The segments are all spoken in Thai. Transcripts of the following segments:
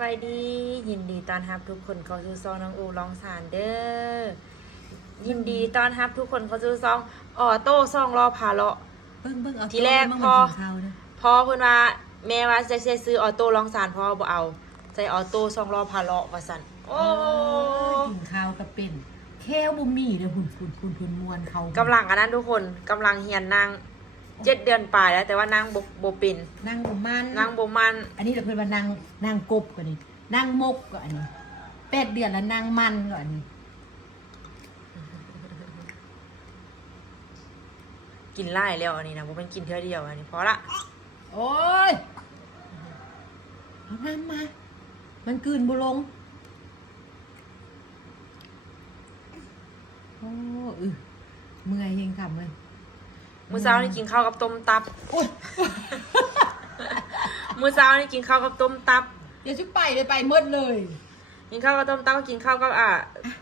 บายดียินดีต้อนรับทุกคนเข้าสู่ซองน้องอูลองสารเด้อยินดีต้อนรับทุกคนเข้าสู่ซองออโต้ซองรอพาเลาะเบิ่งเบิ่งเอาทีแรกเบิ่งพอมันกินข้าวเด้อพอเพิ่นว่าแม่ว่าจะซื้อออโต้ลองสารพอบ่เอาใส่ออโต้ซองรอพาเลาะว่าซั่นโอ้กินข้าวก็เป็นแค่บ่มีเด้อหุ่นหุ่นหุ่นหุ่นมวนเขากำลังอันนั้นทุกคนกำลังเฮียนนาง เจ็ดเดือนปลายแล้ว แต่ว่านางบ่บ่เป็นนั่งบ่มันนางบ่มันอันนี้เราเพิ่นว่านางนางกบก็นี่นางมกก็อันนี้แปดเดือนแล้วนางมันก็อันนี้กินไล่แล้วอันนี้นะบ่เป็นกินเท่อเดียวอันนี้พอละโอ้ยเอาน้ำมา มันกลืนบ่ลงโอ้เออเมื่อยเฮงทำเลย มื้อเช้านี่กินข้าวกับต้มตับโอ้ยมื้อเช้านี่กินข้าวกับต้มตับเดี๋ยวจะไปเลยไปหมดเลยกินข้าวกับต้มตับก็กินข้าวกับอะ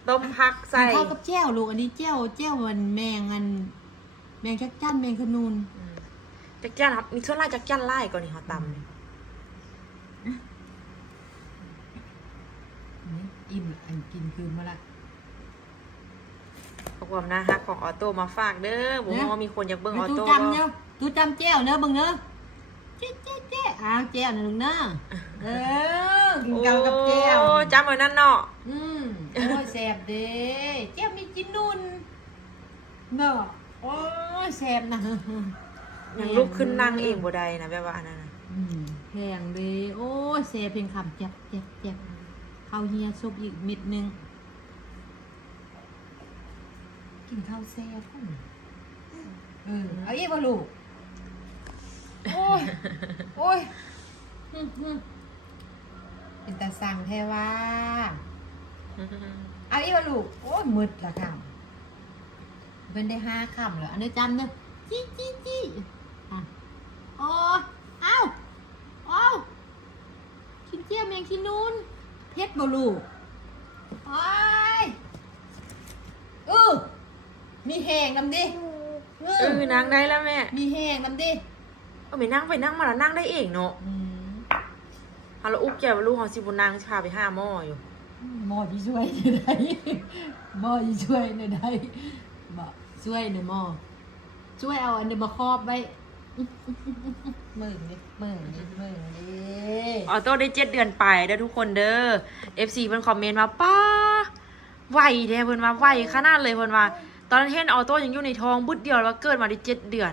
ต้มผักใส่กินข้าวกับแจ้วลูกอันนี้แจ้วแจ้วมันแมงอัน แมงจักจั่นแมงขนุนอืมจักจั่นครับมีส่วนหลายจักจั่นไล่ก่อนนี่เขาตำนี่อันนี้อิ่มอันกินคืนมาละ เอาความน่าฮักของออโต้มาฝากเด้อผมว่ามีคนอยากเบิ่งออตู้โต้จำเนาะตู้จำแจ้วเนาะเบิ่งเนาะเจ๊เจ๊เจ๊อ้าวแจ้วนะลุงเนาะเออกินข้าวกับแจ้วโอ้จำไว้นั่นเนาะอืมโอ้ยแซ่บเด้แจ้วมีจินนุนเนาะโอ้ยแซ่บนะยังลุกขึ้นนั่งเองบ่ได้นะแบบว่าอันนั้นน่ะอืมแพงเลยโอ้ยแซ่บเพียงคำเจ็บเจ็บเจ็บข้าวเฮียซุปอีกเม็ดหนึง กินข้าวแซ่บพุ่นเออเอาอีกบ่ลูก โอ้ย โอ้ยหึ่มๆเป็นตาสั่งแท้ว่า เอาอีกบ่ลูก โอ้ยมืดละค่ะเป็นได้ห้าคำเหรออันนี้จำเนอะจี้จี้จี้อะโอ้ยเอ้าเอ้ากินเจียวแมงที่นู้น เพชรบ่ลูกโอ้ยเออ มีแหงนำดิเอเออนั่งได้แล้วแม่มีแหงนำดิเอาไปนั่งไปนั่งมาแล้วนั่งได้เองเนาะอืมเอาแล้วอุ๊กแกว่าลูกของสิบ่นั่งพาไปห้าหม้ออยู่ หมอที่ช่วยในใดหมอที่ช่วยในใดบ่ช่วยในหมอช่วยเอาอันนี้มาครอบไว้มือนี่มือนี่มือนี่ออโต้ได้เจ็ดเดือนไปเด้อทุกคนเด้อ FC เพิ่นคอมเมนต์มาป้าไหวเด้เพิ่นว่าไหวขนาดเลยเพิ่นว่า ตอนนั้นเห็นออโต้ยังอยู่ในท้องบุดเดียวแล้วเกิดมาได้เจ็ดเดือน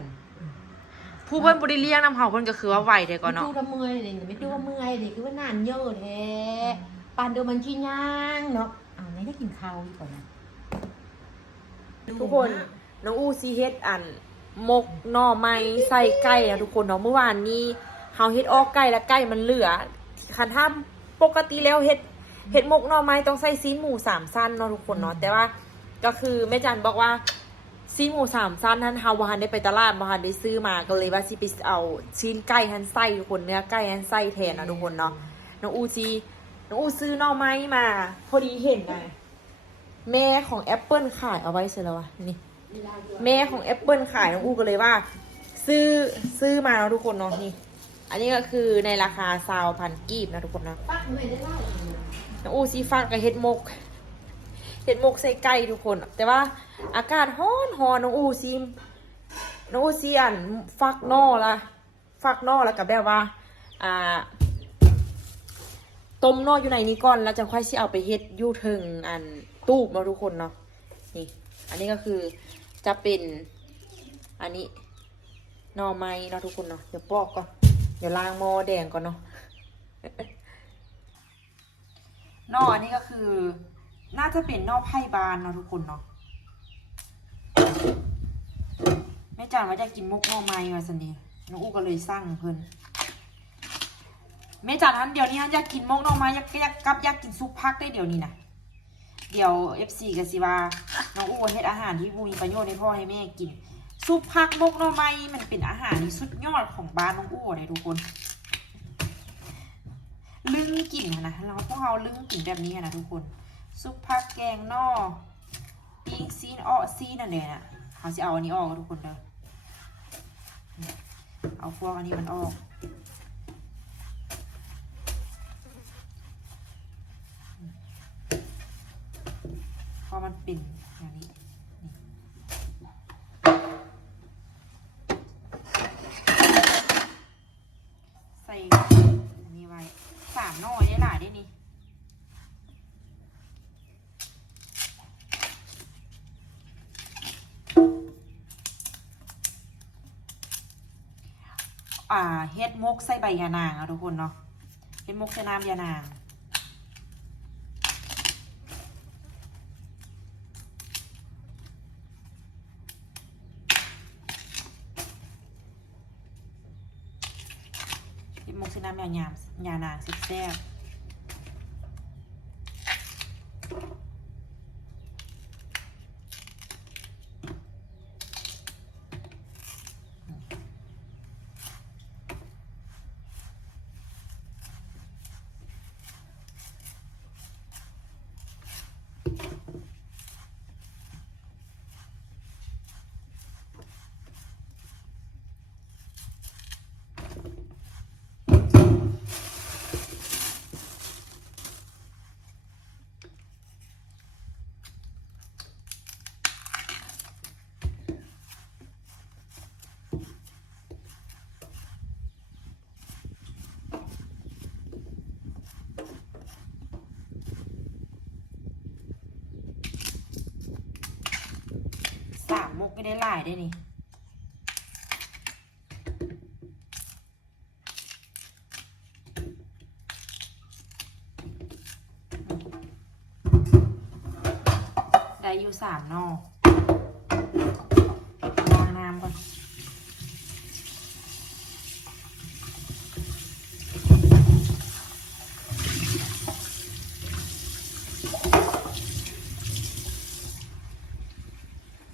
ผู้เพิ่นบ่ได้เลี้ยงนำเฮาเพิ่นก็คือว่าไหวเด้ก่อนไม่เนาะ ดูละเมื่อยเลยไม่ดูละเมื่อยเลยคือว่านานเยอะแท้ปานเดียวมันชี้ย่างเนาะอ้าวไหนได้กินข้าวอีกก่อนนะทุกคนน้องอูซีเฮ็ดอันมกหน่อไม้ใส่ไก่อะทุกคนเนาะเมื่อวานนี้เฮาเฮ็ดออกไก่แล้วไก่มันเหลือคันถ้าปกติแล้วเฮ็ดเฮ็ดมกหน่อไม้ต้องใส่ซีนหมูสามสั้นเนาะทุกคนเนาะแต่ว่า ก็คือแม่จันบอกว่าซีนหมูสามสั้นท่านเฮาบ่ทันได้ไปตลาดบ่ทันได้ซื้อมาก็เลยว่าสิไปเอาชิ้นไก่หันไส้ทุกคนเนื้อไก่หันไส้แทนนะทุกคนเนาะน้องอูซีน้องอูซื้อหน่อไม้มาพอดีเห็นไงแม่ของแอปเปิลขายเอาไว้เสร็จแล้ววะนี่แม่ของแอปเปิลขายน้องอู้ก็เลยว่า ซื้อซื้อมาแล้วทุกคนเนาะนี่ อันนี้ก็คือในราคาซาวพันกีบนะทุกคนนะปักไม่ได้ไล่น้องอู้ซีฟักกับเห็ดมกเห็ดมกใส่ไก่ทุกคน แต่ว่าอากาศฮ้อนฮอนน้องอู้ซีน้องอู้ซีอันฟักนอละฟักนอแล้วกับแบบว่าอ่าต้มนออยู่ในนี้ก่อนแล้วจะค่อยสิเอาไปเฮ็ดยู่ถึงอันตูบเนาทุกคนเนาะนี่ อันนี้ก็คือจะเป็นอันนี้นอไม้เนาะทุกคนเนาะเดี๋ยวปอกก่อนเดี๋ยวล้างหม้อแดงก่อนเนาะนออันนี้ก็คือ น่าจะเป็นน่อไผ่บานเนาะทุกคนเนาะแม่จันว่าจะกินมุกหน่อไม้มาสันนี้น้องอู้ก็เลยสั่งเพิ่นแม่จันทันเดี๋ยวนี้ทันอยากกินมุกน่อไม้อยากอยากกับอยากกินซุปพักได้เดี๋ยวนี้นะเดี๋ยวเอฟซีก็สิว่าน้องอู้เฮ็ดอาหารที่บูมีประโยชน์ให้พ่อให้แม่กินซุปพักมุกน่อไม้มันเป็นอาหารที่สุดยอดของบ้านน้องอู้เลยทุกคนลึงกลิ่นนะเราพวกเราลึงกลิ่นแบบนี้นะทุกคน ซุปผักแกงนอปิ้งซีนอ้อซีนนั่นเองน่ะเขาจะเอาอันนี้ออกทุกคนเด้อเอาพวกอันนี้มันออก อ่าเฮ็ดมกใส่ใบยานางอะทุกคนเนาะเฮ็ดมกใส่น้ำยานางเฮ็ดมกใส่น้ำยานางยานางแซ่บ มกไม่ได้หลายได้นี่ได้อยู่สามนอกวางน้ำก่อน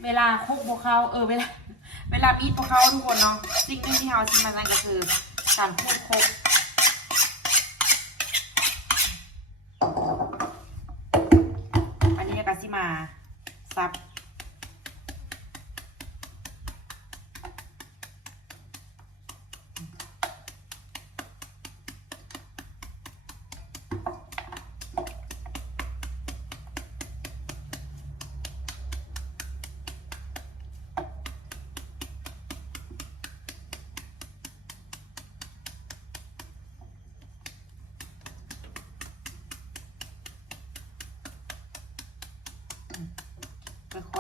เวลาคลุก พวกเขาเออเวลาเวลาพีดพวกเขาทุกคนเนาะสิ่งหนึ่งที่เราชิมานั่นก็คือการพูดคบ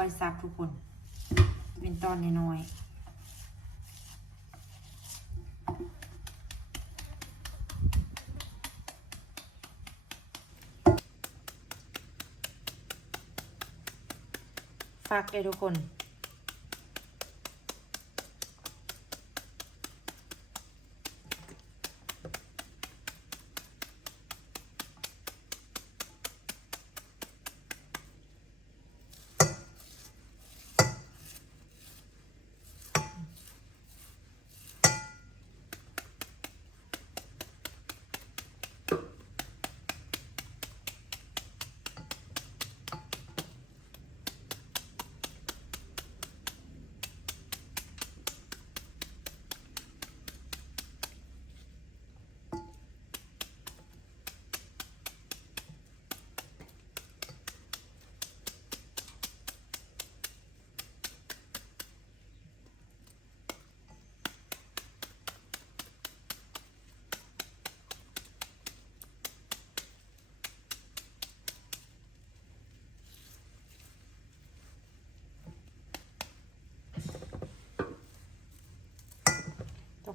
อยซับทุกคน เป็นตอนน้อยๆฝากเลยทุกคน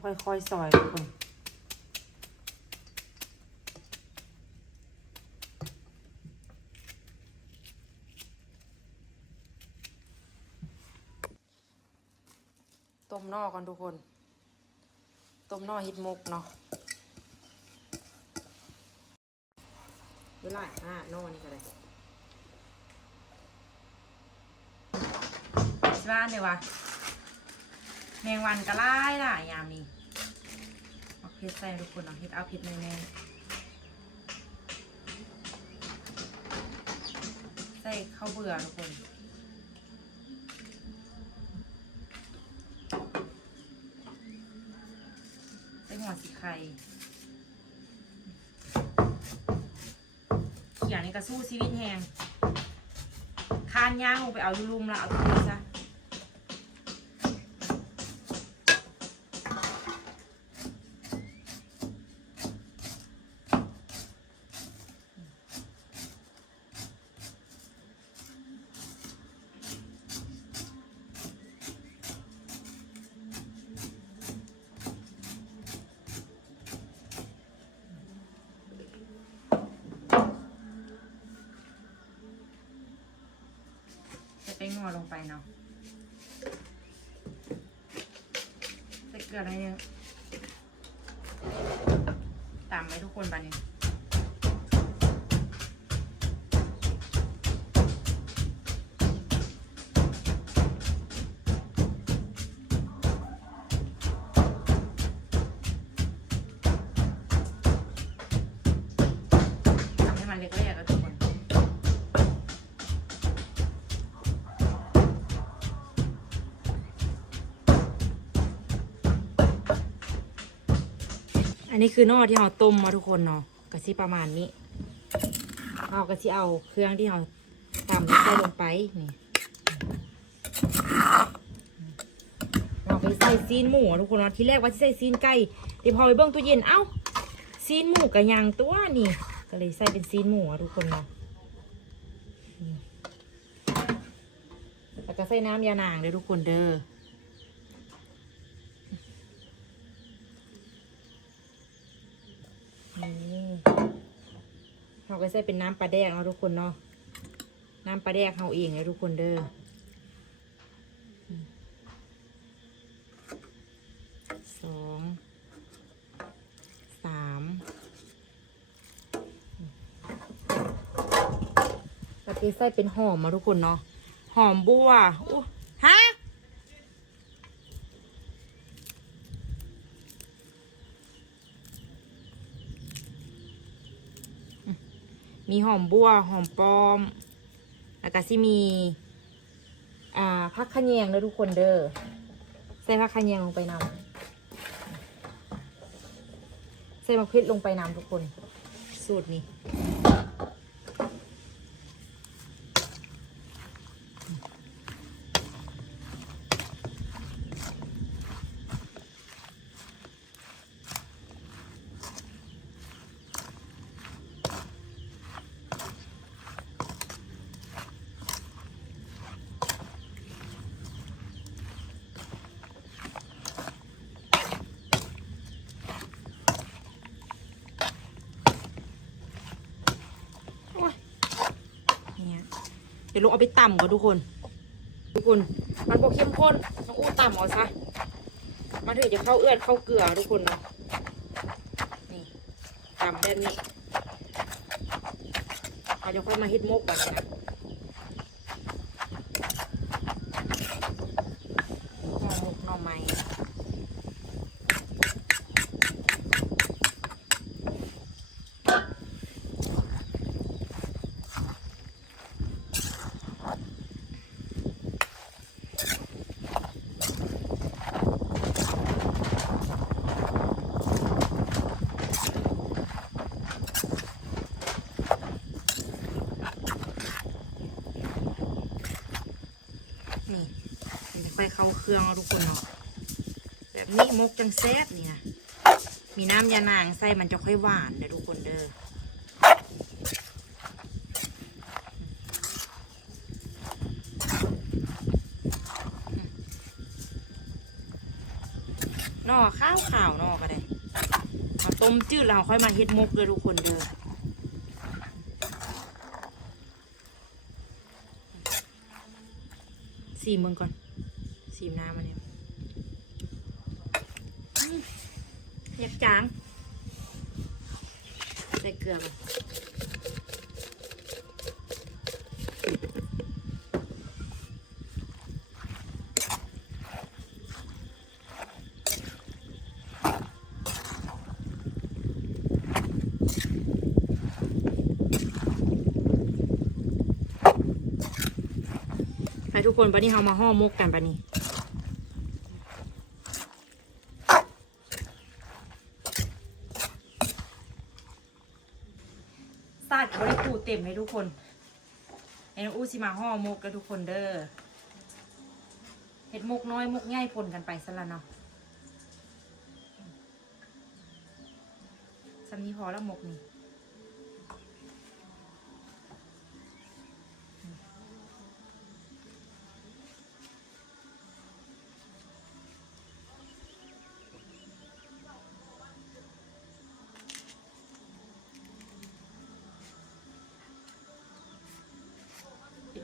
ค่อยๆซอยทุกคนต้มนอกกันทุกคน ต้มนอกฮิตมุกเนาะเวลาห้านอกนี่ก็ได้สิบ้านเดียววะ แมงวันก็ไล่ล่ะยามนี้เอาเพชรใส่ทุกคนเอาเพชรเอาเพชรแน่ๆใส่ข้าวเบื่อทุกคนใส่หัวสีไข่เขียนี่ก็สู้ชีวิตแหงคานย่างลงไปเอาลุมๆแล้วเอาตัวนี้ซะ นนี้คือนอที่เราต้มมาทุกคนเนาะกะซิประมาณนี้เราก็สิเอาเครื่องที่เราตำใส่ลงไปนี่เราไปใส่ซีนหมูทุกคนเนาะที่แรกว่าจะใส่ซีนไก่เดี๋ยวพอไปเบิ้งตู้เย็นเอ้าซีนหมูกับยางตัวนี่ ก็เลยใส่เป็นซีนหมูทุกคนเนาะแล้วก็ใส่น้ำยานางเลยทุกคนเด้อนี่เราก็ ใส่เป็นน้ำปลาแดกเนาะทุกคนเนาะน้ำปลาแดกเราเองเลยทุกคนเด้อสองสามตะกี้ใส่เป็นหอมมาทุกคนเนาะหอมบัวอู้ฮะ มีหอมบัวหอมปลอม แล้วก็สิมี อ่าผักขะแยงเด้อทุกคนเด้อ ใส่ผักขะแยงลงไปนำใส่มะเขือลงไปนำทุกคน สูตรนี้ ยวลงเอาไปต่ำก่อนทุกคน ทุกคน มันพอเข้มข้นต้องอู้ต่ำเอาซะมันถึงจะเข้าเอื้อนเข้าเกลือทุกคนเนาะนี่ต่ำแบบนี้เราจะค่อยมาเฮ็ดมกกันนะห่อหมกหน่อไม้นี่มันจะค่อยเข้าเครื่องเอาทุกคนเนาะแบบนี้ มกจังแซ่บนี่นะมีน้ำยานางใส่มันจะค่อยหวานเด้อทุกคนเด้อน่อข้าวขาวน่อก็ได้เอาต้มจืดแล้วเราค่อยมาเฮ็ดมกเลยทุกคนเด้อสีมึงก่อนสีมน้ำมันเนี่ยอืม อยากจาง ใส่เกลือมาไปทุกคนปะนี้เรามาห่อมกกันปะนี้ ซาดบริปูเต็มให้ทุกคนไอ้น้องอู้สิมาห่อมกกันทุกคนเด้อเห็ดมกน้อยมกง่ายปนกันไปซะละเนาะสำนี้พอแล้วมกนี่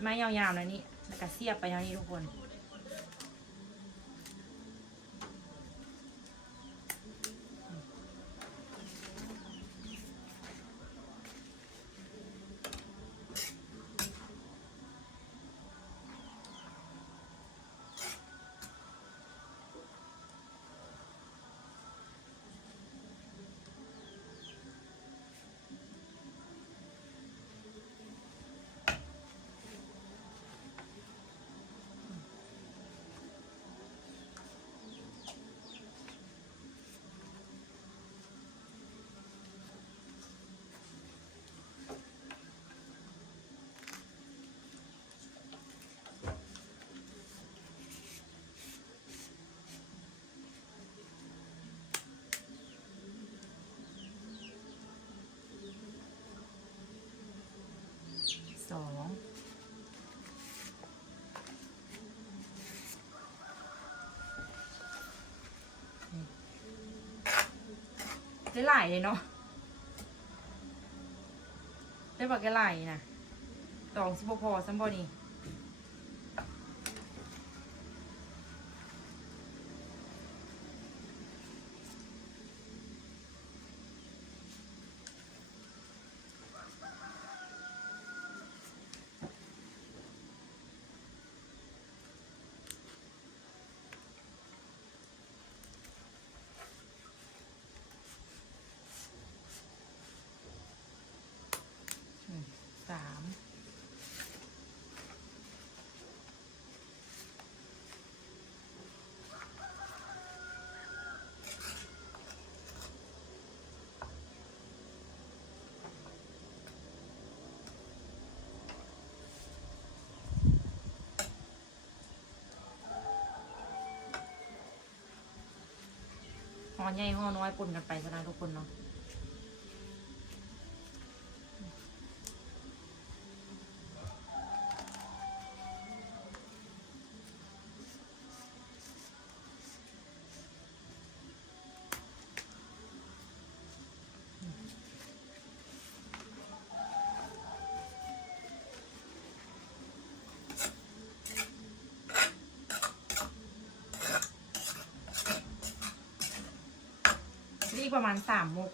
ไม้ยาวๆนะนี่แล้วก็เสียบไปเท่านี้ทุกคน สองได้หลายเลยเนาะได้บอกแกหลายนะสองสิบพอซัมบอนี่ หนึ่งสามห่ อใหญ่ห่อน้อยปนกันไปซะนะทุกคนเนาะ ประมาณสามโมก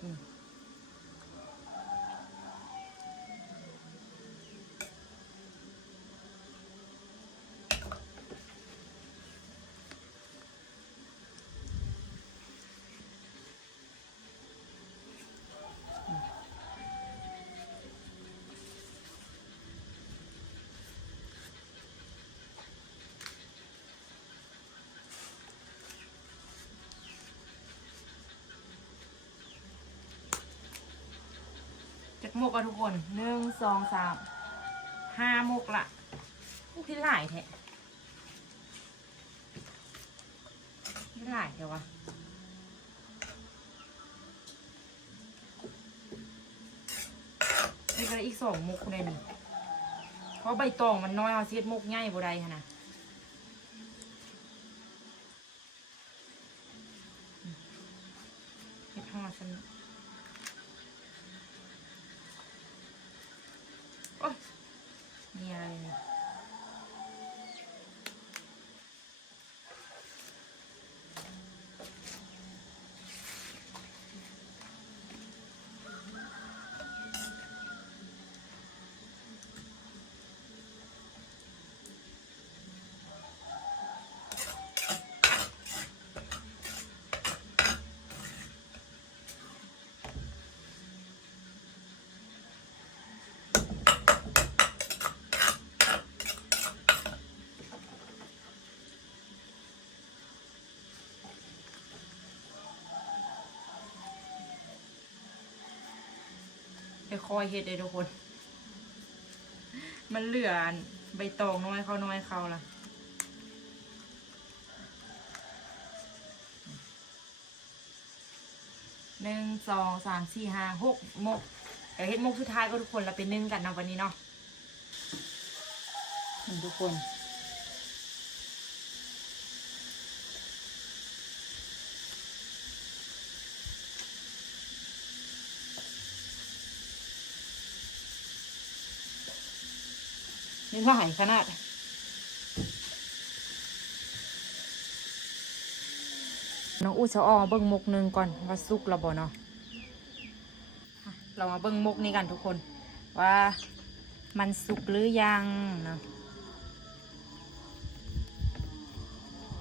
มกอะทุกคนหนึ่งสองสามห้าโมกละอู้พี่หลายแท้พี่หลายแท้วะนี่ก็อีกสองมุกเลยนี่เพราะใบตองมันน้อยเอาเสียดมุกง่ายบ่ได้ฮะนะเฮ็ดห่อฉัน โอ๊ย มี คอยเฮ็ดเลยทุกคน มันเหลือใบตองน้อยเขาน้อยเขาล่ะหนึ่งสองสามสี่ห้าหกมกเดี๋ยวเฮ็ดมกสุดท้ายก็ทุกคนเราเป็นนึ่งกันนะวันนี้เนาะทุกคน นี่หลายขนาดน้องอู้ชะออเบิ้งมกหนึ่งก่อนว่าสุกระบอเนาะเรามาเบิ้งมกนี้กันทุกคน ว่ามันสุกหรือยังเนาะ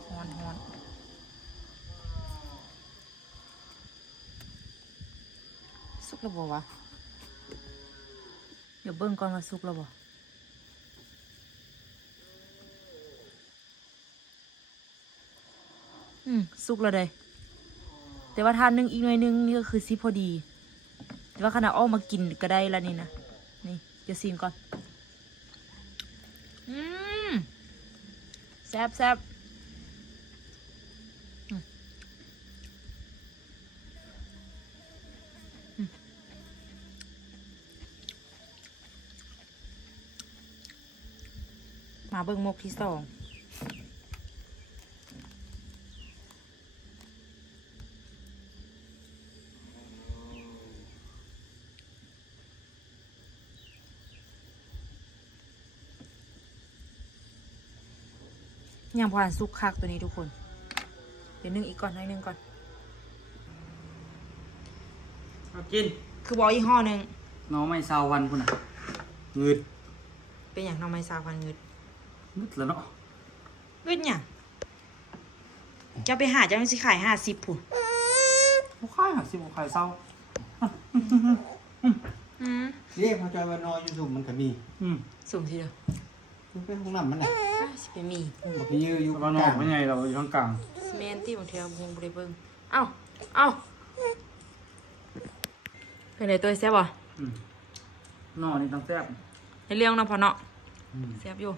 ฮอนฮอนสุกระบอวะเดี๋ยวเบิ้งก่อนว่าสุกระบอ อืมสุกแล้วเลยแต่ว่าทานนึงอีกหน่อยนึงนี่ก็คือซิพอดี แต่ว่าขนาดอ้อมมากินก็ได้แล้วนี่นะนี่จะซีมก่อน อืมแซบแซบมอืมมาเบิ่งมกที่สอง ยังผ่านซุกคักตัวนี้ทุกคน เดี๋ยวนึ่งอีกก่อนหน่อยนึงก่อนเอากินคือบอกยี่ห้อหนึ่งน้องไม่ซาววันพุ่นน่ะเงืดเป็นอย่างน้องไม้ซาพันเงินงึดแล้วเนาะเงินอย่างจะไปหาจะไม่สิขายห้าสิบผุนบ่ค่ายหักสิบ่ค่ายเศร้าอืมเรียกมาจอยวันนอนอยู่สุ่มมันก็มี อืมสุ่มทีเดียวมันเป็นห้องน้ำมันแหละอ้าย สิไปมีบอกมียือยู่เรานอนเป็นไงเราอยู่ข้างกลางสเมนตี้ของเทียววงบริเบิงเอ้าเอ้าเป็นไรตัวแซ่บบ่อืมนอนนี่ต้องแซ่บให้เลี้ยงเนาะพอเนาะอืมแซ่บอยู่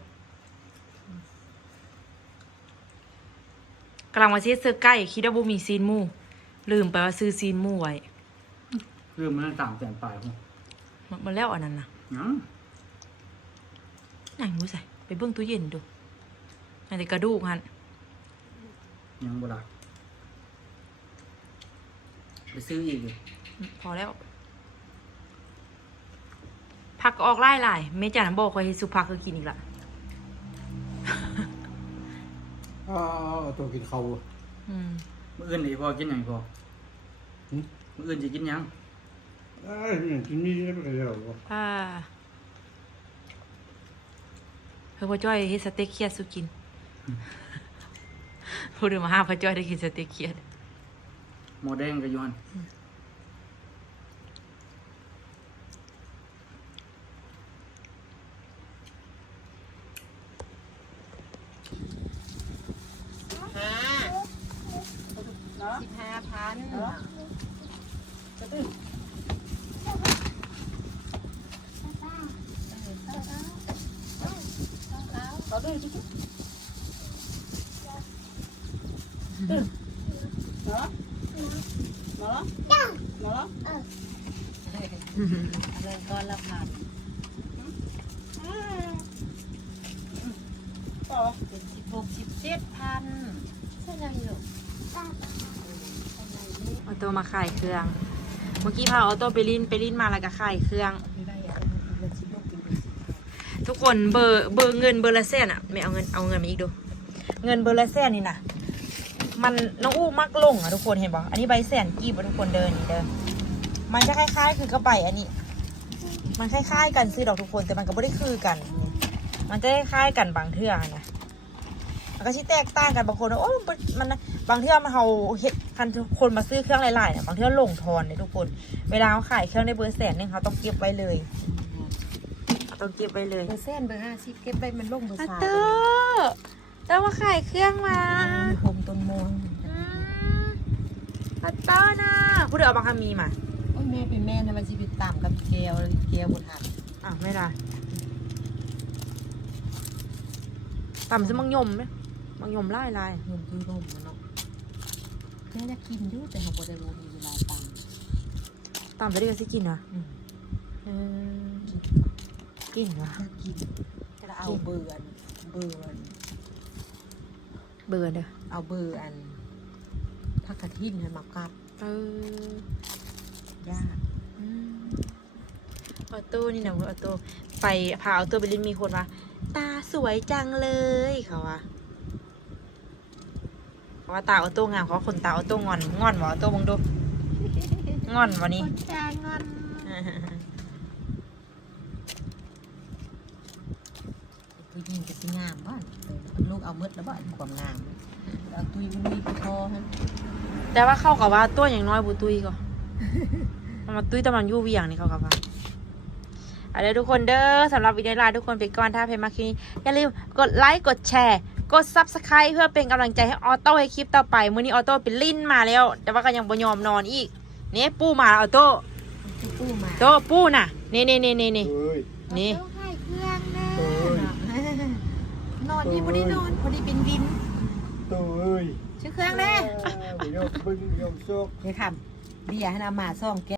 กำลังมาซื้อเสื้อใกล้คิดว่าบุมีซีนหมู่ ลืมไปว่าซื้อซีนหมู่ไว้เรื่องมันต่างแสนปลายพุ่นมันมันแล้วอันนั้นนะยัง ไหนรู้ใส่ไปเบิ่งตู้เย็นดู อันนี้กระดูกฮันยังบ่ได้ไปซื้ออีกดิพอแล้ว ผักก็ออกไล่หลายๆเมจ่าน้ำบอกคอยให้สุผักคือกินอีกละอ๋อเอาตัวกินเขาอืมมื้ออื่นนี่พอกินหยังพอหืมมื้ออื่นสิกินหยังเอ้ยนี่กินนี่ได้ไปแล้วบ่อ่าเพื่อพ่อจ้อยเฮ็ดสเต็กเคียดสุกิน พูดถึงมาห้าพ่อจ้อยได้กินสเต็กเคียด โมเด็งกับยอน สิบห้าพัน เงินก้อนละพันเป็นสิบหกสิบเจ็ดพันใช่ไหมลูกออโต้มาขายเครื่อง เมื่อกี้พาออโต้ไปลิ้นไปลิ้นมาแล้วก็ขายเครื่อง ทุกคนเบอร์เบอร์เงินเบอร์ละแสนอะไม่เอาเงินเอาเงินมาอีกดู เงินเบอร์ละแสนนี่นะมันน้องอู้มักลงอะทุกคนเห็นปะอันนี้ใบแสนกีบอะทุกคนเดินนี่เดิน มันจะคล้ายๆ คือกระใบอันนี้ มันคล้ายๆ กันซื้อดอกทุกคนแต่มันก็ไม่ได้คือกัน มันจะคล้ายๆกันบางเทื่อนะมันก็ชิแตกต่างกันบางคนว่าโอ้มันมันบางเทื่อมันเขาเฮ็ดคันคนมาซื้อเครื่องหลายๆเนี่ยบางเทื่อลงทอนเนี่ยทุกคน เวลาเขาขายเครื่องในเบอร์แสนหนึงเขาต้องเก็บไว้เลยเขาต้องเก็บไว้เลยเบอร์เส้นเบอร์ห้าสิบเก็บไปมันลงเบอร์อาสามเตอร์เตอร์มาขายเครื่องมามีโฮมต้นมวงอืมอาเตอร์นะผู้เดือเอาบางคำมีมาโอ้ย แม่เป็นแม่นะมันชีวิตต่ำกับเกลเกลบนหันอะไม่ได้ต่ำซะมังยมไหมมังยมไล่ลายเงินคือลมมันเนาะแม่จะกินอยู่แต่เขาบอกได้ว่ามีเวลาต่ำต่ำจะได้กันสิกินเหรออืมเออกินเหรอถ้ากินจะเอาเบอร์อันเบอร์อันเบื่อเด้อเอาเบอร์อันพักกระทินให้มากัดเออ ยากอืมออโต้นี่นะออโต้ไปพาออโต้ไปเล่นมีคนว่าตาสวยจังเลยเขาว่าอ๋อว่าตาออโต้งามเขาว่าคนตาออโต้งอนงอนบ่ออโต้บังดูงอนบ่นี่คนจางอนผู้หญิงก็สิงามบ้านลูกเอามืดแล้วบ้านความงามเอาตุยมันมีกูพอฮะแต่ว่าเข้ากับว่าตัวอย่างน้อยบุตุยก็มัน มาตุยแตะมันอยู่เวียงนี่เขากับว่าเอาเด้อทุกคนเด้อสำหรับวิดีโอลาทุกคนไปก่อนถ้าเพลงมาคลิปนี้อย่าลืมกดไลค์กดแชร์ กด subscribe เพื่อเป็นกำลังใจให้ออโต้ให้คลิปต่อไปมื้อนี้ออโต้เป็นลิ้นมาแล้ว แต่ว่าก็ยังบ่ยอมนอนอีกนี่ปูมาออโต้ตู้มาโตปูน่ะนี่นี่นี่นี่นี่เอ้ยนี่เอาให้เครื่องแน่โอ้ยนอนที่พอดีนอนพอดีเป็นวินตัวเอ้ยชื่อเครื่องแน่ไปยกบึ้งยกโซกเดี๋ยวทำ เบียร์ให้นำมาซ่องแก